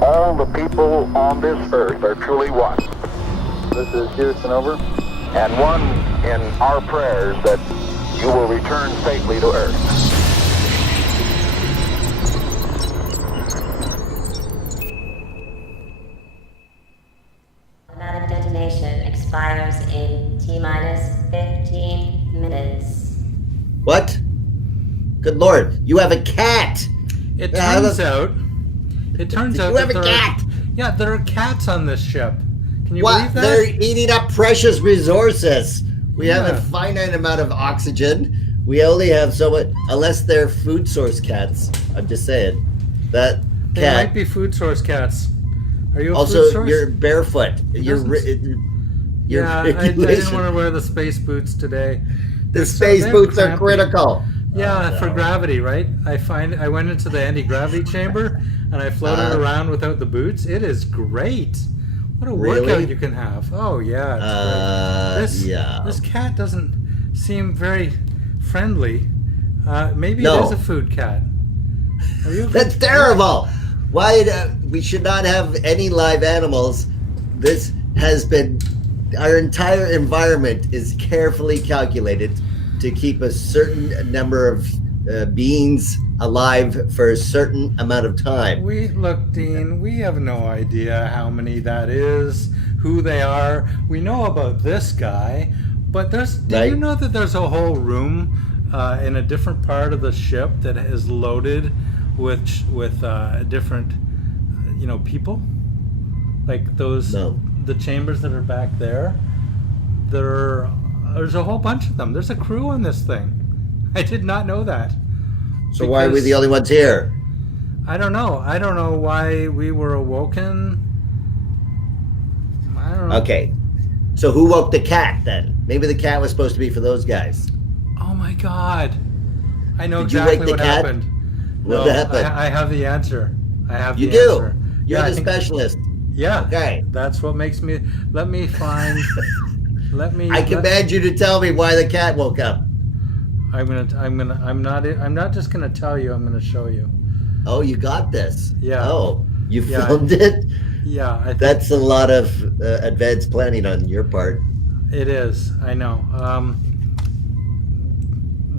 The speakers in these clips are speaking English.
All the people on this earth are truly one. This is Houston, over. And one in our prayers that you will return safely to Earth. Automatic detonation expires in T-minus 15 minutes. What? Good Lord, you have a cat! It turns out You have a cat! Yeah, there are cats on this ship. Can you What? believe that? They're eating up precious resources. We have Yeah. a finite amount of oxygen. We only have so much, unless they're food source cats. I'm just saying. That They cat. might be food source cats. Are you a Also, food source? you're barefoot. Your Yeah, I didn't want to wear the space boots today. The space They're boots are crampy. critical. Yeah, Oh, no. for gravity, right? I went into the anti-gravity chamber and I floated around without the boots. It is great. What a Really? workout you can have. Oh yeah. It's great. Yeah. This cat doesn't seem very friendly. Maybe No. it is a food cat. Are you a That's food- terrible. Why we should not have any live animals. This has been our entire environment is carefully calculated to keep a certain number of beings alive for a certain amount of time. Look, Dean, we have no idea how many that is, who they are. We know about this guy, but do Right. you know that there's a whole room in a different part of the ship that is loaded with different, people? Like those, No. the chambers that are back there. There's a whole bunch of them. There's a crew on this thing. I did not know that. So why are we Because- the only ones here? I don't know. I don't know why we were awoken. I don't know. Okay. So who woke the cat then? Maybe the cat was supposed to be for those guys. Oh my God. I know Did you exactly wake the what cat? happened. What No, happened? I have the answer. I have You the do. answer. You're Yeah, I the think- specialist. Yeah. Okay. That's what makes me. Let me find. I command you to tell me why the cat woke up. I'm not just gonna tell you. I'm gonna show you. Oh, you got this. Yeah. Oh, you Yeah. filmed it? Yeah. I think That's a lot of advanced planning on your part. it is. I know.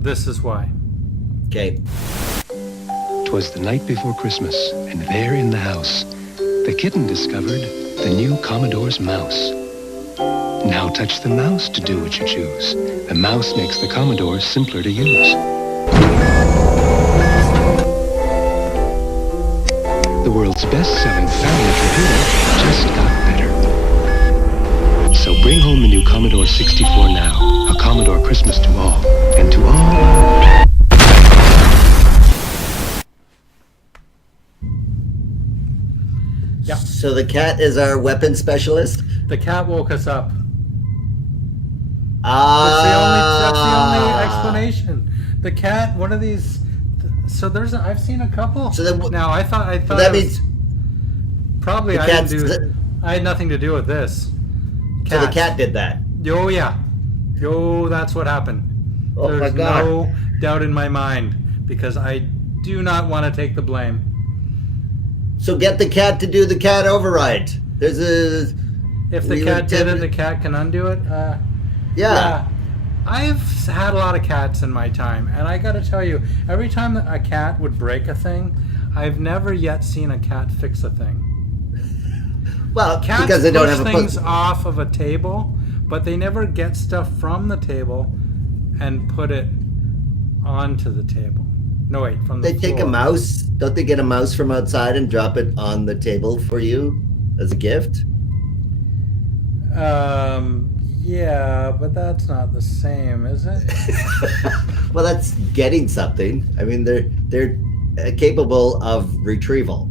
This is why. Okay. 'Twas the night before Christmas, and there in the house, the kitten discovered the new Commodore's mouse. Now touch the mouse to do what you choose. The mouse makes the Commodore simpler to use. The world's best-selling family computer just got better. So bring home the new Commodore 64 now. A Commodore Christmas to all. And to all... Yeah. So the cat is our weapon specialist? The cat woke us up. That's the only explanation. The cat, one of these. So I've seen a couple. So then, now I thought that it was- means probably the I didn't cat's- do. I had nothing to do with this. so the Cats. cat did that. Oh yeah, that's what happened. Oh There's my God. no doubt in my mind because I do not want to take the blame. So get the cat to do the cat override. There's a If the We cat would did it, definitely- the cat can undo it. yeah. I've had a lot of cats in my time, and I got to tell you, every time that a cat would break a thing, I've never yet seen a cat fix a thing. Well, Cats because they don't push have a things pussy. off of a table, but they never get stuff from the table and put it onto the table. No, wait, from the They take a floor. mouse. Don't they get a mouse from outside and drop it on the table for you as a gift? Yeah, but that's not the same, is it? Well, that's getting something. I mean, they're capable of retrieval.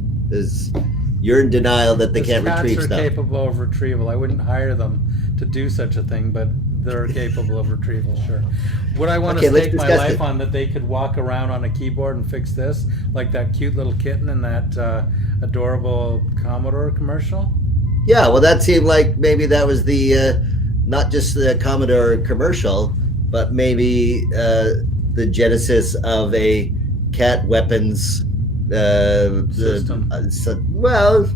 You're in denial that they can't Cats retrieve are stuff. capable of retrieval. I wouldn't hire them to do such a thing, but they're capable of retrieval, sure. Would I want Okay, to let's stake my discuss life it. on that they could walk around on a keyboard and fix this, like that cute little kitten in that adorable Commodore commercial? Yeah, well, that seemed like maybe that was the not just the Commodore commercial, but maybe the genesis of a cat weapons System. Well,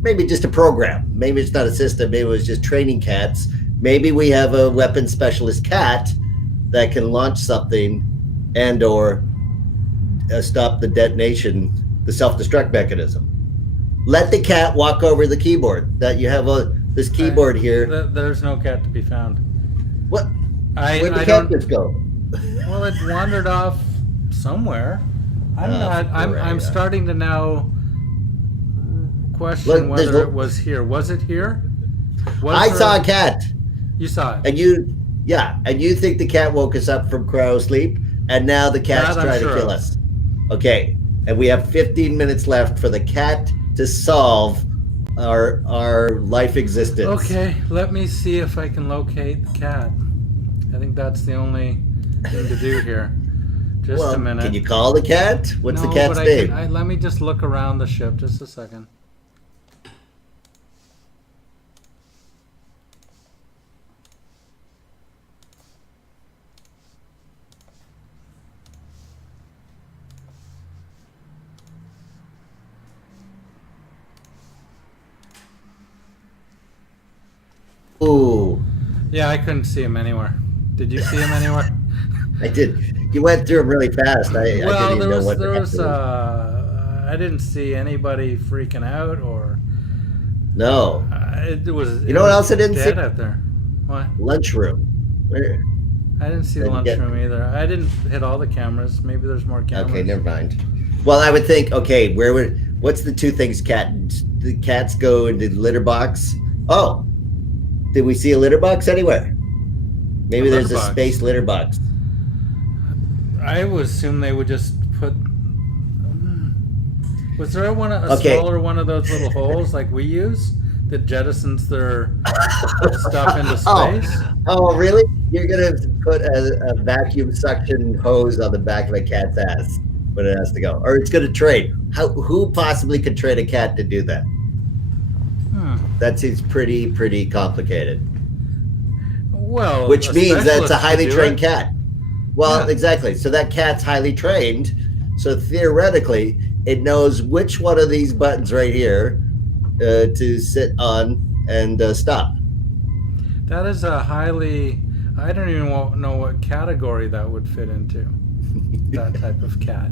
maybe just a program. Maybe it's not a system. Maybe it was just training cats. Maybe we have a weapons specialist cat that can launch something and or stop the detonation, the self-destruct mechanism. Let the cat walk over the keyboard. That you have this keyboard here. There's no cat to be found. What? Where'd the I cat don't. just go? Well, it wandered off somewhere. I'm starting to now question Look, whether it was here. Was it here? I saw a cat. You saw it. And you think the cat woke us up from cryo sleep, and now the cat's That I'm trying sure to kill of. us. Okay, and we have 15 minutes left for the cat to solve our life existence. Okay, let me see if I can locate the cat. I think that's the only thing to do here. Just a minute. Can you call the cat? What's the cat's but name? let me just look around the ship just a second. Ooh, Yeah, I couldn't see him anywhere. Did you see him anywhere? I did. You went through them really fast. I didn't Well, even know what there was. happened. I didn't see anybody freaking out or. No. It was. You know what else I didn't dead see? out there. What? Lunchroom. Where? I didn't see the Didn't get- lunchroom either. I didn't hit all the cameras. Maybe there's more cameras. Okay, never mind. Well, I would think, okay, what's the two things the cats go into the litter box? Oh, did we see a litter box anywhere? Maybe A there's litter a box. space litter box. I would assume they would just put. Was there a Okay. smaller one of those little holes like we use that jettisons their stuff into space? Oh, really? You're gonna put a vacuum suction hose on the back of a cat's ass when it has to go, or it's gonna train. Who possibly could train a cat to do that? That seems pretty complicated. Well, Which a means that's specialist a highly could do trained it. cat. Well, Yeah. exactly. So that cat's highly trained. So theoretically, it knows which one of these buttons right here to sit on and stop. That is a highly. I don't even know what category that would fit into. That type of cat.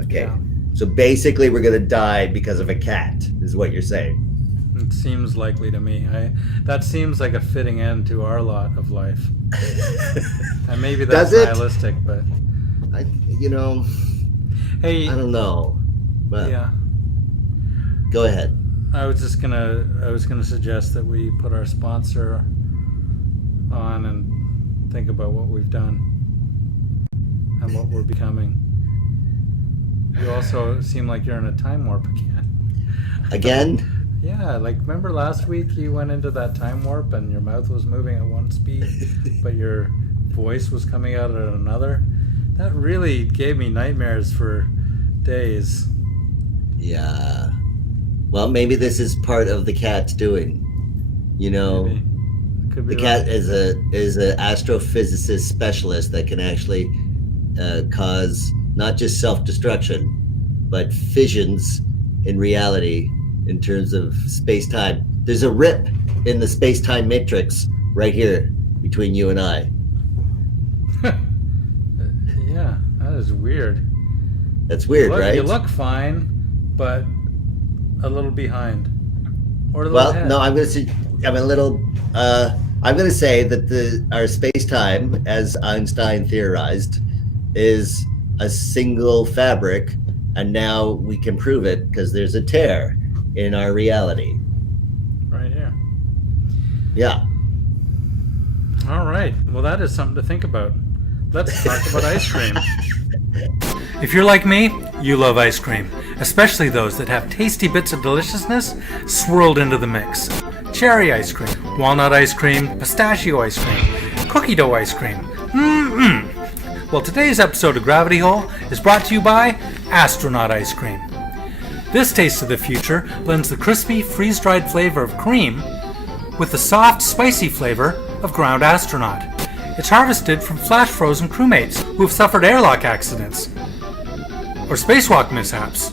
Okay. Yeah. So basically, we're going to die because of a cat, is what you're saying. It seems likely to me. That seems like a fitting end to our lot of life. And maybe that's Does it? nihilistic, but hey, I don't know. But yeah. go ahead. I was gonna suggest that we put our sponsor on and think about what we've done and what we're becoming. You also seem like you're in a time warp again. Again? Yeah, like remember last week you went into that time warp and your mouth was moving at one speed, but your voice was coming out at another? That really gave me nightmares for days. Yeah. Well, maybe this is part of the cat's doing. Maybe. Could be The right. cat is an astrophysicist specialist that can actually cause not just self-destruction, but fissions in reality in terms of space-time. There's a rip in the space-time matrix right here between you and I. Yeah, that is weird. That's weird, right? You look fine, but a little behind. Or a little Well, ahead. no, I'm going to say that our space-time, as Einstein theorized, is a single fabric, and now we can prove it because there's a tear in our reality. Right here. Yeah. All right. Well, that is something to think about. Let's talk about ice cream. If you're like me, you love ice cream, especially those that have tasty bits of deliciousness swirled into the mix. Cherry ice cream, walnut ice cream, pistachio ice cream, cookie dough ice cream. Well, today's episode of Gravity Hole is brought to you by Astronaut Ice Cream. This taste of the future blends the crispy, freeze-dried flavor of cream with the soft, spicy flavor of ground astronaut. It's harvested from flash-frozen crewmates who have suffered airlock accidents or spacewalk mishaps.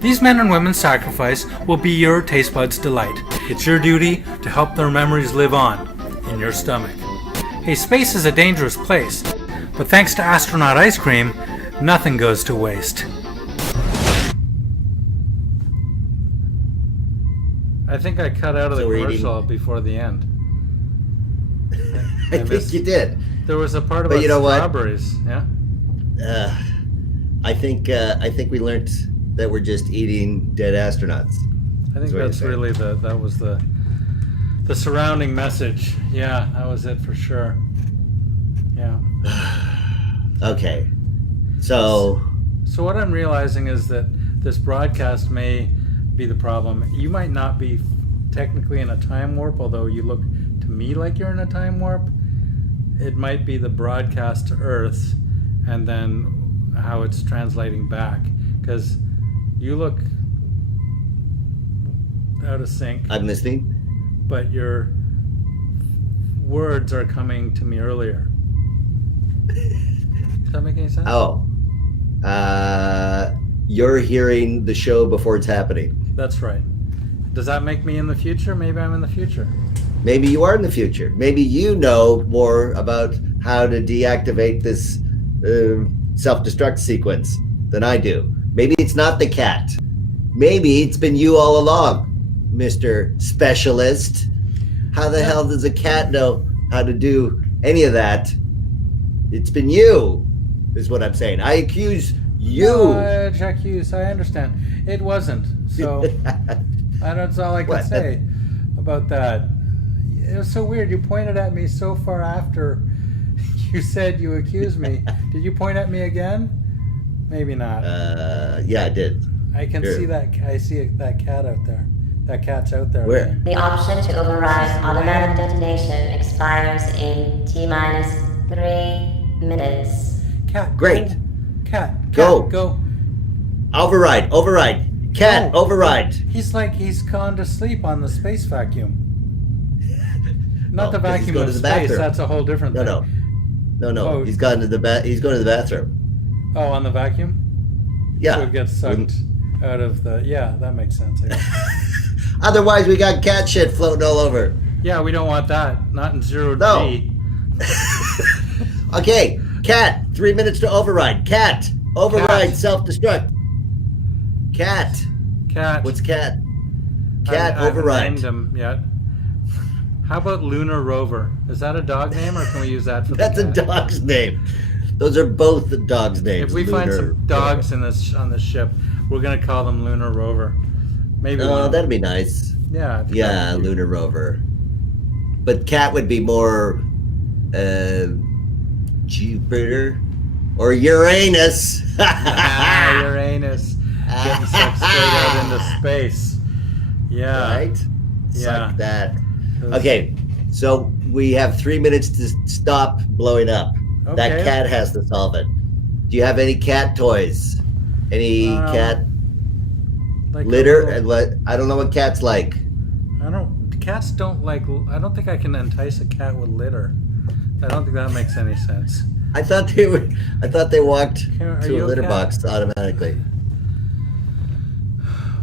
These men and women's sacrifice will be your taste buds' delight. It's your duty to help their memories live on in your stomach. Hey, space is a dangerous place, but thanks to astronaut ice cream, nothing goes to waste. I think I cut out of the commercial before the end. I think you did. There was a part about strawberries. Yeah. I think we learned that we're just eating dead astronauts. I think that's really that was the surrounding message. Yeah, that was it for sure. Yeah. Okay. So what I'm realizing is that this broadcast may be the problem. You might not be technically in a time warp, although you look to me like you're in a time warp. It might be the broadcast to Earth and then how it's translating back, because you look out of sync. I'm listening. But your words are coming to me earlier. Does that make any sense? Oh. You're hearing the show before it's happening. That's right. Does that make me in the future? Maybe I'm in the future. Maybe you are in the future. Maybe you know more about how to deactivate this self-destruct sequence than I do. Maybe it's not the cat. Maybe it's been you all along, Mr. Specialist. How the hell does a cat know how to do any of that? It's been you, is what I'm saying. I accuse you. No, Jack Hughes, I understand. It wasn't. So that's all I can say about that. It was so weird. You pointed at me so far after you said you accused me. Did you point at me again? Maybe not. Yeah, I did. I can see that. I see that cat out there. That cat's out there. Where? Again. The option to override automatic detonation expires in T-minus 3 minutes. Cat. Great. Go. Cat. Go. Override. Cat, No. override. He's gone to sleep on the space vacuum. Not the 'cause he's vacuum going of to the space. bathroom. That's a whole different thing. No. Oh. He's gone to the He's going to the bathroom. Oh, on the vacuum? Yeah. So it gets sucked out of the... Yeah, that makes sense, I guess. Otherwise, we got cat shit floating all over. Yeah, we don't want that. Not in 0G. No. Okay, cat. 3 minutes to override. Cat. Override. Cat. Self-destruct. Cat. Cat. What's cat? Cat. I haven't override. named him yet. How about Lunar Rover? Is that a dog name, or can we use that for That's the a cat? dog's name. Those are both the dog's names. If we find Lunar some dogs on this ship, we're gonna call them Lunar Rover. Maybe. Oh, that'd be nice. Yeah. I think Yeah, that would be- Lunar Rover. But cat would be more Jupiter or Uranus. Uranus getting sucked straight out into space. Yeah. Right? Yeah. Suck that. Okay, so we have 3 minutes to stop blowing up. Okay. That cat has to solve it. Do you have any cat toys? Any cat Like a litter? little- And what? I don't know what cats like. Cats don't like. I don't think I can entice a cat with litter. I don't think that makes any sense. I thought they walked Are to you a litter okay? box automatically.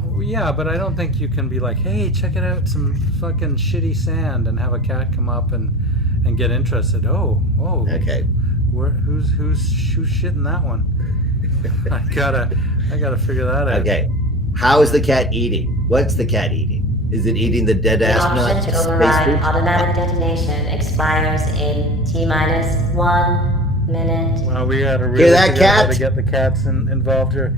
Well, yeah, but I don't think you can be like, hey, check it out, some fucking shitty sand, and have a cat come up and get interested. Oh. Okay. Who's shitting that one? I gotta figure that out. Okay. How is the cat eating? What's the cat eating? Is it eating the dead The astronaut option to space override food? automatic detonation expires in T-minus 1 minute. Well, we gotta really Hear that, figure out how cat? to get the cats involved here.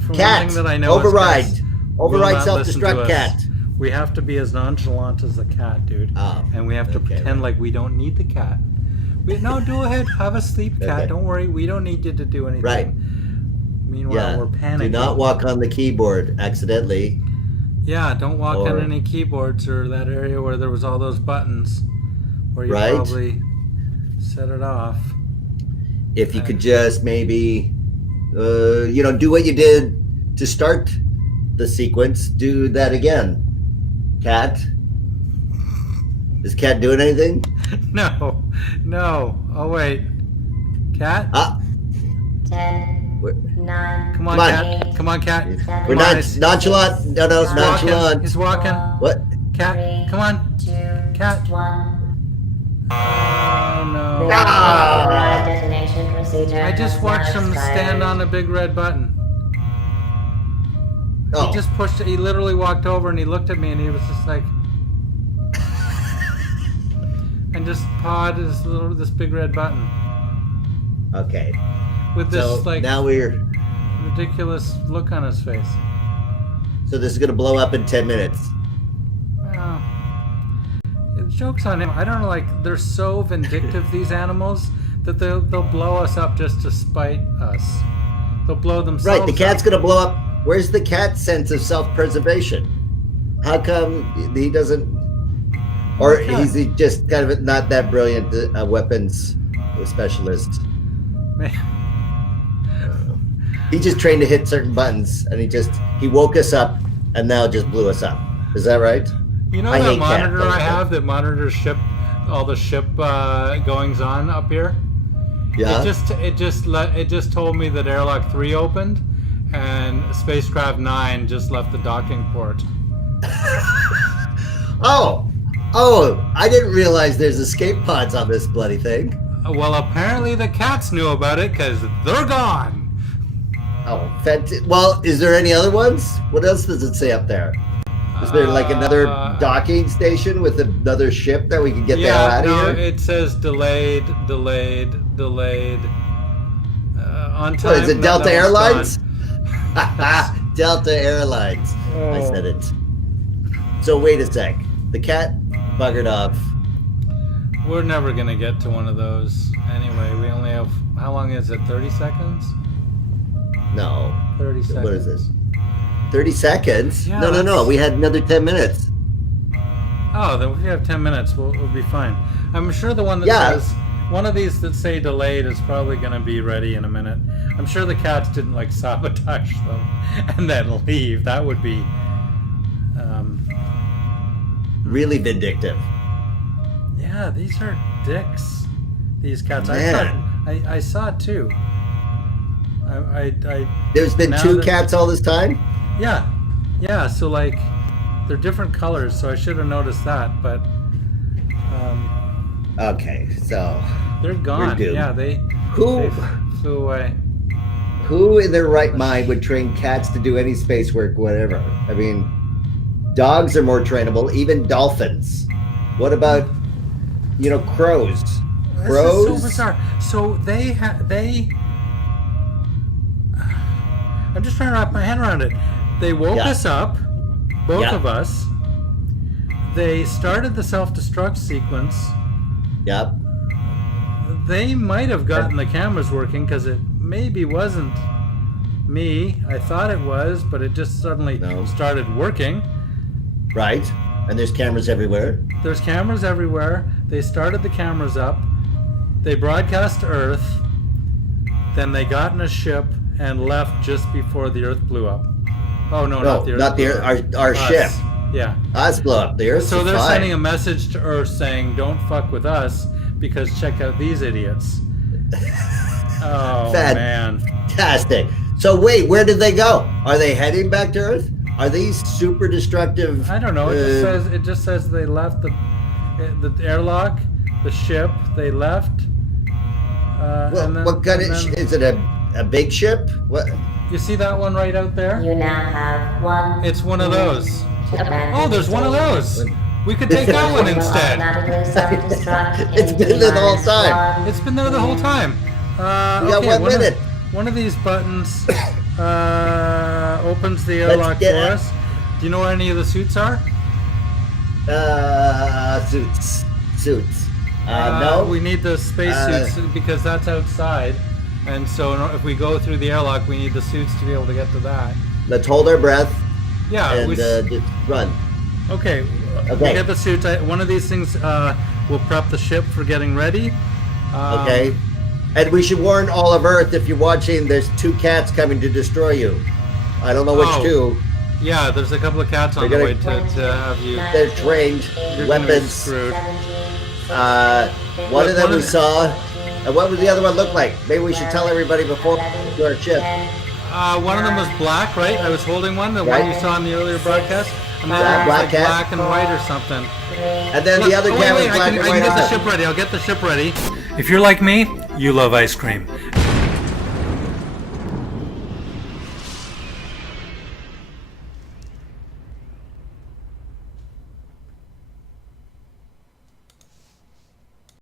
From Cat, one thing that I know is override. cats Override will not listen to self-destruct us. cat. We have to be as nonchalant as the cat, dude. Oh, and we have to okay. pretend like we don't need the cat. No, go ahead, have a sleep, cat. Okay. Don't worry, we don't need you to do anything. Right. Meanwhile, Yeah. we're panicking. Do not walk on the keyboard accidentally. Yeah, don't walk on Or- any keyboards or that area where there was all those buttons where you Right. probably set it off. If you could just maybe, do what you did to start the sequence. Do that again. Cat? Is Cat doing anything? No. Oh wait. Cat? 10, We're- 9, Come on, Come on. Cat. Come on, Cat. We're not nonchalant. No, He's walking. nonchalant. He's walking. What? Cat, come on. 2, Cat. 1. Oh no. Override detonation procedure. I just has watched now him expired. stand on the big red button. Oh, He just pushed it. He literally walked over and he looked at me and he was just like, and just pawed this big red button okay. with this So like now we're. ridiculous look on his face. So this is gonna blow up in 10 minutes. Well, joke's on him. I don't know. Like they're so vindictive, these animals, that they'll blow us up just to spite us. They'll blow themselves. Right. The cat's up. gonna blow up. Where's the cat's sense of self-preservation? How come he doesn't? Or Yeah. is he just kind of not that brilliant weapons specialist? Man. He just trained to hit certain buttons, and he woke us up, and now just blew us up. Is that right? You know I that hate cat, monitor though. I have that monitors all the ship goings on up here? Yeah. It just told me that airlock 3 opened and spacecraft 9 just left the docking port. Oh, I didn't realize there's escape pods on this bloody thing. Well, apparently the cats knew about it because they're gone. Oh, well, is there any other ones? What else does it say up there? Is there like another docking station with another ship that we can get the hell out of here? It says delayed. On time. What, is it Delta it's Airlines? gone. Delta Airlines. I said it. So wait a sec. The cat buggered off. We're never gonna get to one of those. Anyway, we only have, how long is it? 30 seconds? No. 30 seconds. What is this? 30 seconds? Yeah, No. that's- We had another 10 minutes. Oh, then if we have 10 minutes, we'll be fine. I'm sure the one that Yeah. says, one of these that say delayed is probably going to be ready in a minute. I'm sure the cats didn't like sabotage them and then leave. That would be, Really vindictive. yeah, these are dicks. These cats. Man. I saw it too. There's been Now 2 that- cats all this time? Yeah. So like, they're different colors, so I should have noticed that. But Okay, so they're gone. doomed. Yeah, they Who flew away. who in their right mind would train cats to do any space work, whatever? I mean, dogs are more trainable, even dolphins. What about, crows? Crows? This is so bizarre. So they I'm just trying to wrap my head around it. They woke Yeah. us up, both Yeah. of us. They started the self-destruct sequence. Yep. They might have gotten the cameras working because it maybe wasn't me. I thought it was, but it just suddenly No. started working. Right. And there's cameras everywhere. There's cameras everywhere. They started the cameras up. They broadcast to Earth. Then they got in a ship and left just before the Earth blew up. Oh no, not the Earth. not the blew Earth, up. our Us. ship. Yeah. Us blew up. The Earth's So they're fine. sending a message to Earth saying, "Don't fuck with us because check out these idiots." Oh man. Fantastic. So wait, where did they go? Are they heading back to Earth? Are these super destructive? I don't know. It just says they left the airlock, the ship. They left. And then, what kind and of? then- Is it a big ship? What? You see that one right out there? You now have 1. It's one of those. to abandon Oh, there's one of those. We could take that one instead. It's been there the whole time. It's been there the whole time. We got Okay, 1 minute. One of these buttons opens the airlock get for out. us. Do you know where any of the suits are? Suits. No. We need the space suits because that's outside. And so if we go through the airlock, we need the suits to be able to get to that. Let's hold our breath Yeah. and just run. Okay. We Okay. get the suits. One of these things will prep the ship for getting ready. Okay. And we should warn all of Earth if you're watching. There's 2 cats coming to destroy you. I don't know which Oh. 2. Yeah, there's a couple of cats on the They're way gonna- to have you. They're trained, You're gonna be weapons. screwed. One of them One we of- saw. And what would the other one look like? Maybe we should tell everybody before we do our shift. One of them was black, right? I was holding one, the one Right. you saw in the earlier broadcast. And the Yeah, other one was black like cat. black and white or something. And then the other Oh, cat was wait, black I and can white. get the also. ship ready. I'll get the ship ready. If you're like me, you love ice cream,